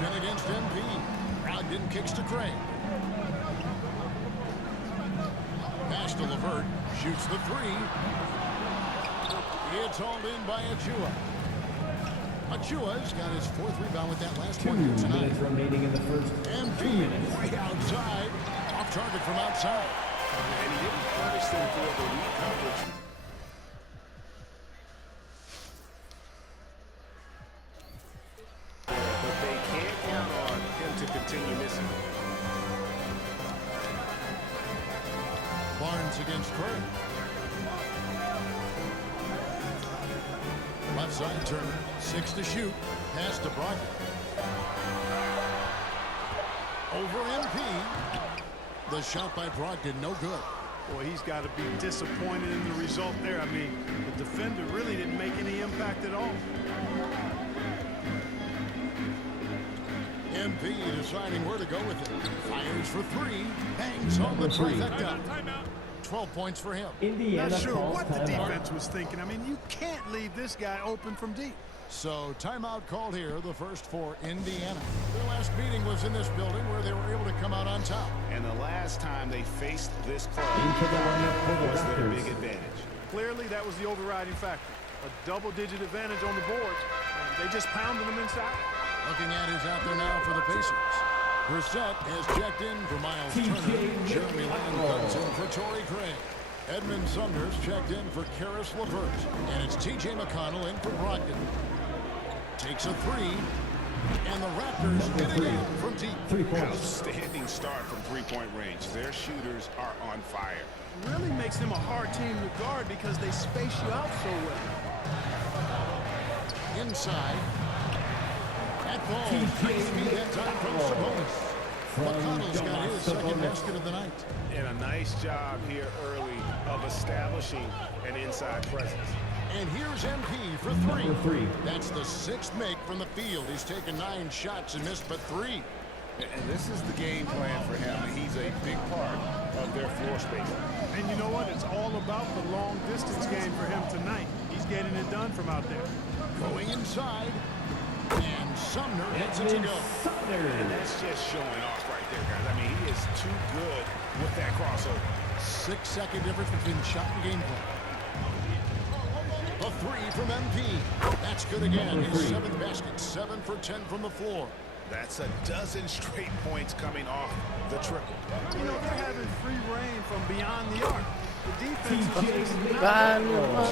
spin against MP. Brogdon kicks to Craig. Pass to Levert. Shoots the three. It's hauled in by Achua. Achua's got his fourth rebound with that last one here tonight. 2 minutes remaining in the first. MP way outside. Off target from outside. And he didn't punish them for the weak coverage. But they can't count on him to continue missing. Barnes against Craig. Left side Turner. 6 to shoot. Pass to Brogdon. Over MP. The shot by Brogdon, no good. Boy, he's got to be disappointed in the result there. I mean, the defender really didn't make any impact at all. MP deciding where to go with it. Fires for three. Hangs on the trifecta. 12 points for him. Not sure what the defense was thinking. I mean, you can't leave this guy open from deep. So timeout called here, the first for Indiana. Their last meeting was in this building where they were able to come out on top. And the last time they faced this club was their big advantage. Clearly, that was the overriding factor. A double-digit advantage on the boards. They just pounded them inside. Looking at who's out there now for the Pacers. Brissett has checked in for Miles Turner. Jeremy Lamb comes in for Torrey Craig. Edmund Sumner's checked in for Karis LeVert. And it's T.J. McConnell in for Brogdon. Takes a three. And the Raptors hitting in from deep. Outstanding start from three-point range. Their shooters are on fire. It really makes them a hard team to guard because they space you out so well. Inside. At ball. Nice feed that time from Sabonis. McConnell's got his second basket of the night. And a nice job here early of establishing an inside presence. And here's MP for three. That's the sixth make from the field. He's taken 9 shots and missed but 3. And this is the game plan for him. He's a big part of their floor space. And you know what? It's all about the long distance game for him tonight. He's getting it done from out there. Going inside. And Sumner hits it to go. And that's just showing off right there, guys. I mean, he is too good with that crossover. 6-second difference between shot and gameplay. A three from MP. That's good again. His 7th basket. 7 for 10 from the floor. That's a dozen straight points coming off the triple. You know, they're having free reign from beyond the arc. The defense is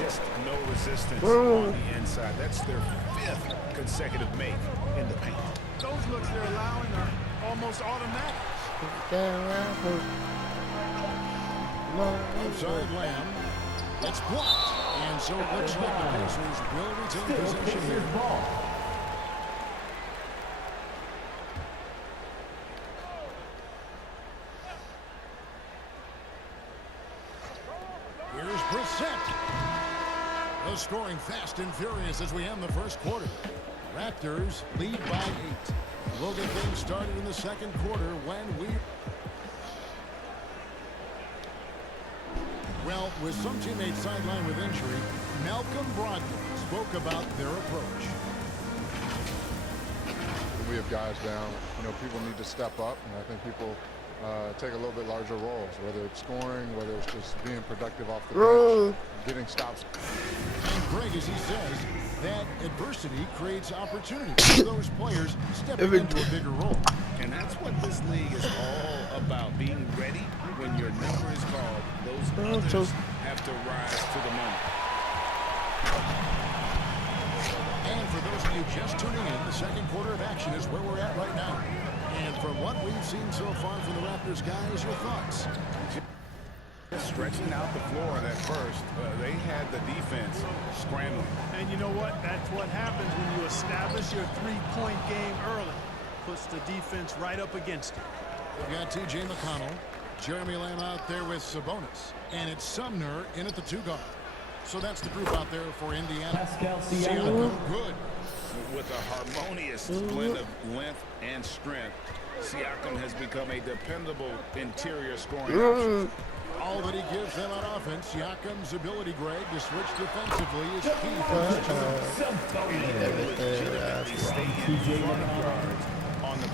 just no resistance on the inside. That's their 5th consecutive make in the paint. Those looks they're allowing are almost automatic. Outside Lamb. It's blocked. And so it looks like the Pacers will retain possession here. Here's Brissett. The scoring fast and furious as we end the first quarter. Raptors lead by 8. We'll get things started in the second quarter when we... Well, with some teammates sidelined with injury, Malcolm Brogdon spoke about their approach. We have guys down. You know, people need to step up, and I think people take a little bit larger roles, whether it's scoring, whether it's just being productive off the bench, getting stops. And Greg, as he says, that adversity creates opportunity for those players stepping into a bigger role. And that's what this league is all about, being ready when your number is called. Those others have to rise to the moment. And for those of you just tuning in, the second quarter of action is where we're at right now. And from what we've seen so far from the Raptors, guys, your thoughts? Stretching out the floor at first, they had the defense scrambling. And you know what? That's what happens when you establish your three-point game early. Puts the defense right up against it. We've got T.J. McConnell, Jeremy Lamb out there with Sabonis, and it's Sumner in at the 2 guard. So that's the group out there for Indiana. Siakam, good. With a harmonious blend of length and strength, Siakam has become a dependable interior scoring option. All that he gives them on offense, Siakam's ability, Greg, to switch defensively is key for this team. Legitimately stay in front of guards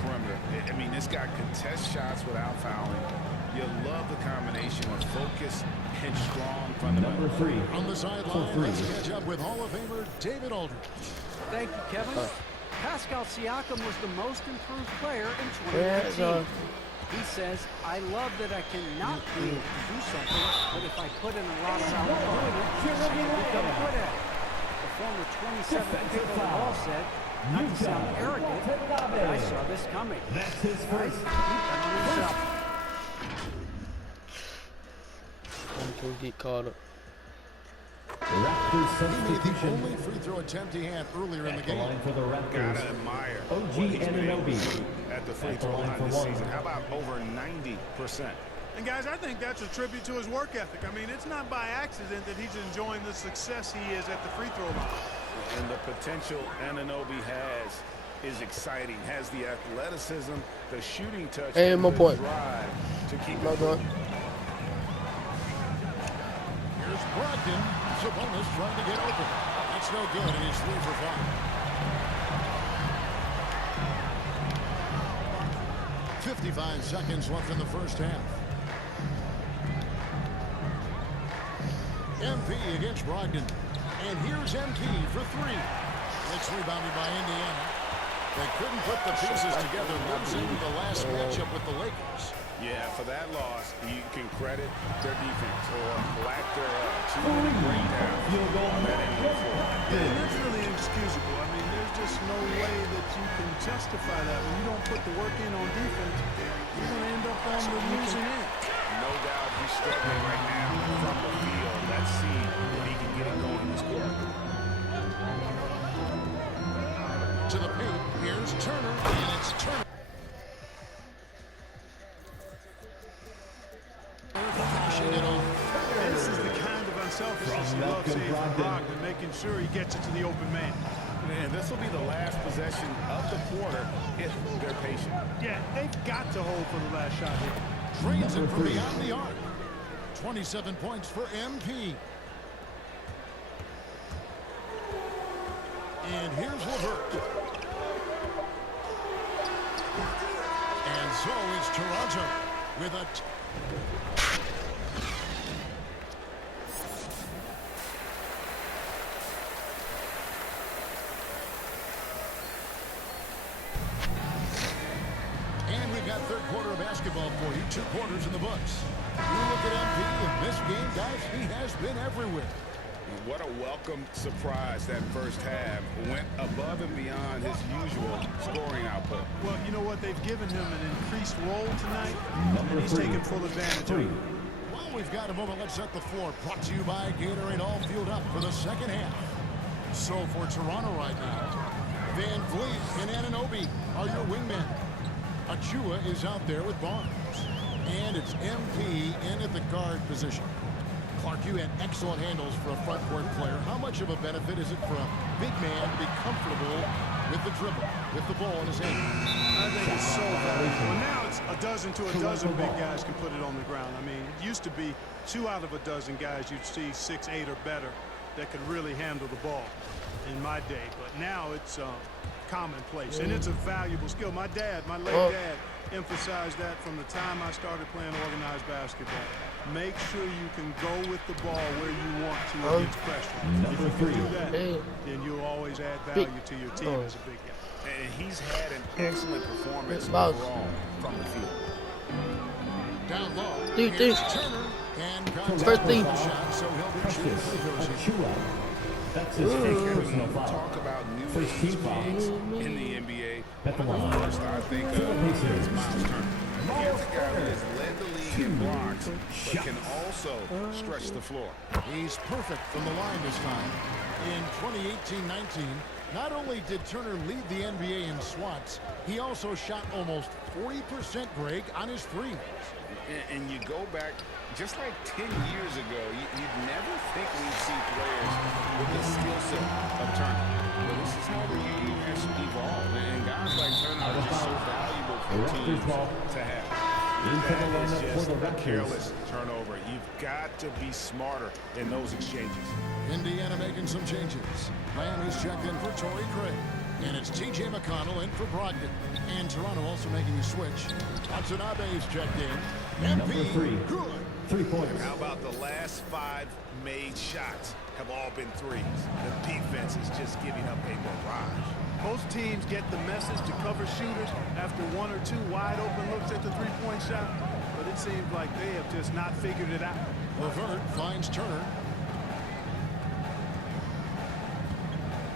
perimeter. I mean, this guy contests shots without fouling. You love the combination of focus and strong fundamentals. On the sideline, let's catch up with Hall of Famer David Aldridge. Thank you, Kevin. Pascal Siakam was the most improved player in 2019. He says, I love that I cannot be able to do something, but if I put in a lot of hours doing it, I can become good at it. The former 27th pick overall said, not to sound arrogant, but I saw this coming. That's his first. Keep that on himself. Get caught up. He made the only free throw attempt he had earlier in the game. Gotta admire what he's been able to do at the free throw line this season. How about over 90%? And guys, I think that's a tribute to his work ethic. I mean, it's not by accident that he's enjoying the success he is at the free throw line. And the potential Anunoby has is exciting. Has the athleticism, the shooting touch, and the my point. drive to keep My it God. Here's Brogdon. Sabonis trying to get open. That's no good, and he's 3 for 5. 55 seconds left in the first half. MP against Brogdon. And here's MP for 3. It's rebounded by Indiana. They couldn't put the pieces together, losing the last matchup with the Lakers. Yeah, for that loss, you can credit their defense or lack thereof to the breakdown on that end of the floor. Yeah, and that's really inexcusable. I mean, there's just no way that you can justify that. When you don't put the work in on defense, you're going to end up on the losing end. No doubt he's struggling right now from the field. Let's see if he can get it going in this quarter. To the paint, here's Turner, and it's Turner. This is the kind of unselfishness you love seeing from Brogdon, making sure he gets it to the open man. Man, this will be the last possession of the quarter if they're patient. Yeah, they've got to hold for the last shot here. Drains it from beyond the arc. 27 points for MP. And here's LeVert. And so it's Toronto with a... And we've got third quarter of basketball for you. 2 quarters in the books. You look at MP in this game, guys, he has been everywhere. What a welcome surprise that first half. Went above and beyond his usual scoring output. Well, you know what? They've given him an increased role tonight, and he's taking full advantage of it. Well, we've got a moment. Let's set the floor. Brought to you by Gatorade, all fueled up for the second half. So for Toronto right now, Van Vliet and Anunoby are your wingmen. Achua is out there with Barnes. And it's MP in at the guard position. Clark, you had excellent handles for a front court player. How much of a benefit is it for a big man to be comfortable with the dribble, with the ball in his hand? I think it's so valuable. Now it's a dozen to a dozen big guys can put it on the ground. I mean, it used to be 2 out of a dozen guys you'd see 6'8" or better that could really handle the ball in my day. But now it's commonplace, and it's a valuable skill. My dad, my late dad, emphasized that from the time I started playing organized basketball. Make sure you can go with the ball where you want to against pressure. If you can do that, then you'll always add value to your team as a big guy. And he's had an excellent performance overall from the field. Down low. Dude. Here's Turner. And Birthday. shot, so he'll be shooting free throws here. That's his fifth personal foul. Talk about new First team age foul. bigs in the NBA. At the One of the line. first I think of is Miles Turner. Here's a guy who has led the league in blocks, but can also stretch the floor. He's perfect from the line this time. In 2018-19, not only did Turner lead the NBA in swats, he also shot almost 40%, Greg, on his threes. And you go back just like 10 years ago, you'd never think we'd see players with the skill set of Turner. But this is how the game has evolved. And guys like Turner are just so valuable for teams to have. That is just a careless turnover. You've got to be smarter in those exchanges. Indiana making some changes. Miami's checked in for Torrey Craig. And it's T.J. McConnell in for Brogdon. And Toronto also making a switch. Watanabe is checked in. Number MP, 3. good. 3 points. How about the last 5 made shots have all been threes? The defense is just giving up a barrage. Most teams get the message to cover shooters after 1 or 2 wide open looks at the three-point shot, but it seems like they have just not figured it out. LeVert finds Turner.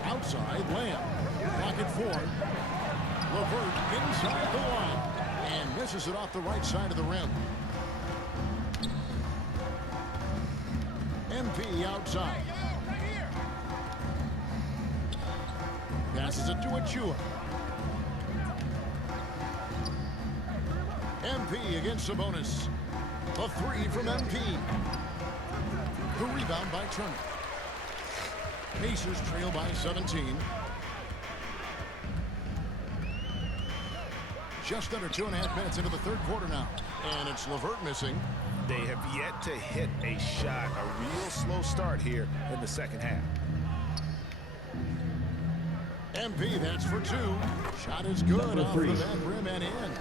Outside, Lamb. Pocket 4. LeVert inside the line. And misses it off the right side of the rim. MP outside. Passes it to Achua. MP against Sabonis. A 3 from MP. The rebound by Turner. Pacers trail by 17. Just under 2.5 minutes into the third quarter now. And it's LeVert missing. They have yet to hit a shot, a real slow start here in the second half. MP, that's for 2. Shot is good off the back rim and in.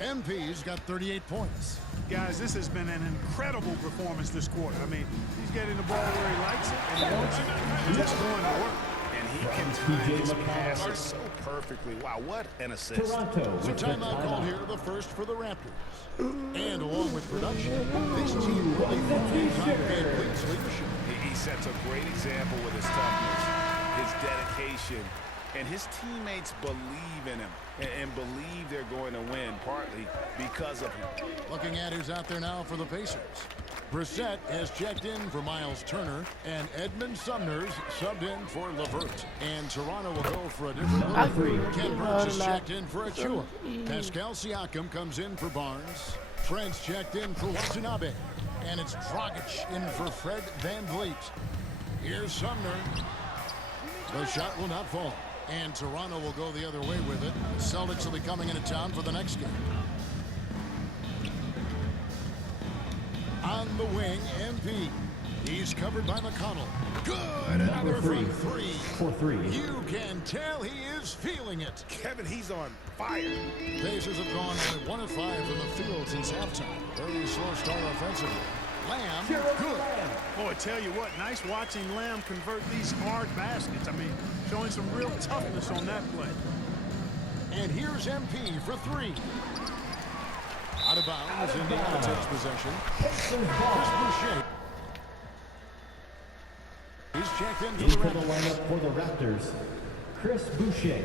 MP's got 38 points. Guys, this has been an incredible performance this quarter. I mean, he's getting the ball where he likes it and he wants it. Just going to work. And he can time his passes so perfectly. Wow, what an assist. Toronto So with the timeout called timeout. here, the first for the Raptors. And along with production, this team really thrives on Van Vliet's leadership. He sets a great example with his toughness, his dedication, and his teammates believe in him and believe they're going to win, partly because of him. Looking at who's out there now for the Pacers. Brissett has checked in for Miles Turner, and Edmund Sumner's subbed in for LeVert. And Toronto will go for a different look. Ken Burns is checked in for Achua. Pascal Siakam comes in for Barnes. Fred's checked in for Watanabe. And it's Dragic in for Fred Van Vliet. Here's Sumner. The shot will not fall. And Toronto will go the other way with it. The Celtics will be coming into town for the next game. On the wing, MP. He's covered by McConnell. Good! Another from 3. For 3. You can tell he is feeling it. Kevin, he's on fire. Pacers have gone only 1 of 5 from the field since halftime. Very slow start offensively. Lamb, good. Boy, tell you what, nice watching Lamb convert these hard baskets. I mean, showing some real toughness on that play. And here's MP for 3. Out of bounds, Indiana takes possession. Chris Boucher. He's checked in In for for the the Raptors. lineup for the Raptors, Chris Boucher.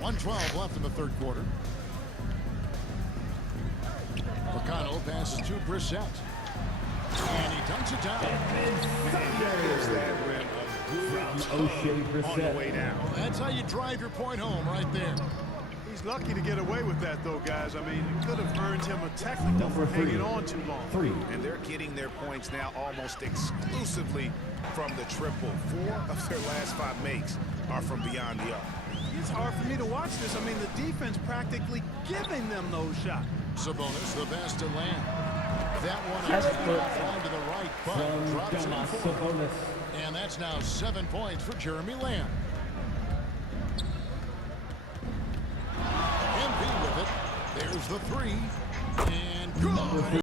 .112 left in the third quarter. McConnell passes to Brissett. And he dunks it down. Gives that rim a O'Shea good on the way Brissett. down. That's how you drive your point home right there. He's lucky to get away with that, though, guys. I mean, it could have earned him a technical Number for 3. hanging on too long. 3. And they're getting their points now almost exclusively from the triple. 4 of their last 5 makes are from beyond the arc. It's hard for me to watch this. I mean, the defense practically giving them those shots. Sabonis, the best to land. That one That's is good. flying to the right, but From drops Domas in 4. Sabonis. And that's now 7 points for Jeremy Lamb. MP with it. There's the 3. And good.